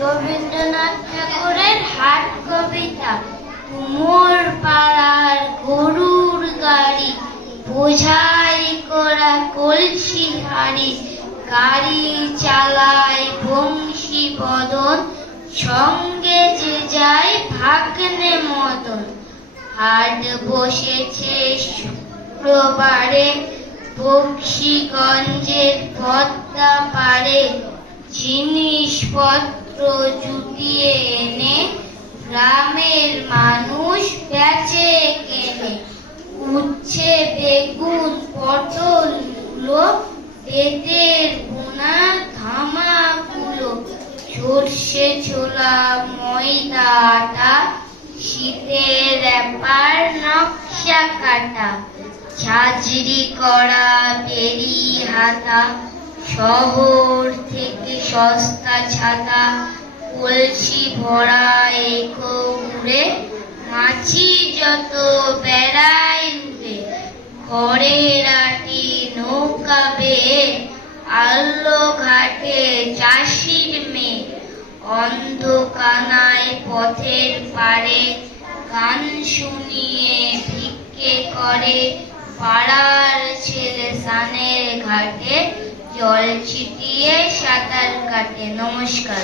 রবীন্দ্রনাথ ঠাকুরের হাট কবিতা। কুমোর পাড়ার গরুর গাড়ি, বোঝাই করা কলসি হাড়ি, গাড়ি চালায় বংশী বদন, সঙ্গে যে যায় ভাগ্নে মদন। হাট বসেছে শুক্রবারে, বক্সিগঞ্জের পদ্মা পাড়ে, জিনিসপত্র জুটিয়ে এনে গ্রামের মানুষ বেচে কেনে। উচ্ছে, বেগুন, পটল, মূলো, বেতের বোনা ধামাকুলো, সর্ষে ছোলা, ময়দা আটা, শীতের ব্যাপার নকশা কাটা, ঝাঁঝরি করা বেরি হাতা, শহর থেকে সস্তা ছাতা, কলসি ভরা এখো উড়ে, মাছি যত বেড়ায় উড়ে। খড়ের আটি নৌকা বেয়ে আল্লো ঘাটে চাষির মেয়ে, অন্ধকানায় পথের পাড়ে গান শুনিয়ে ভিক্ষে করে, পাড়ার ছেলে স্নানের ঘাটে জল ছিটিয়ে সাঁতার কাটে। নমস্কার।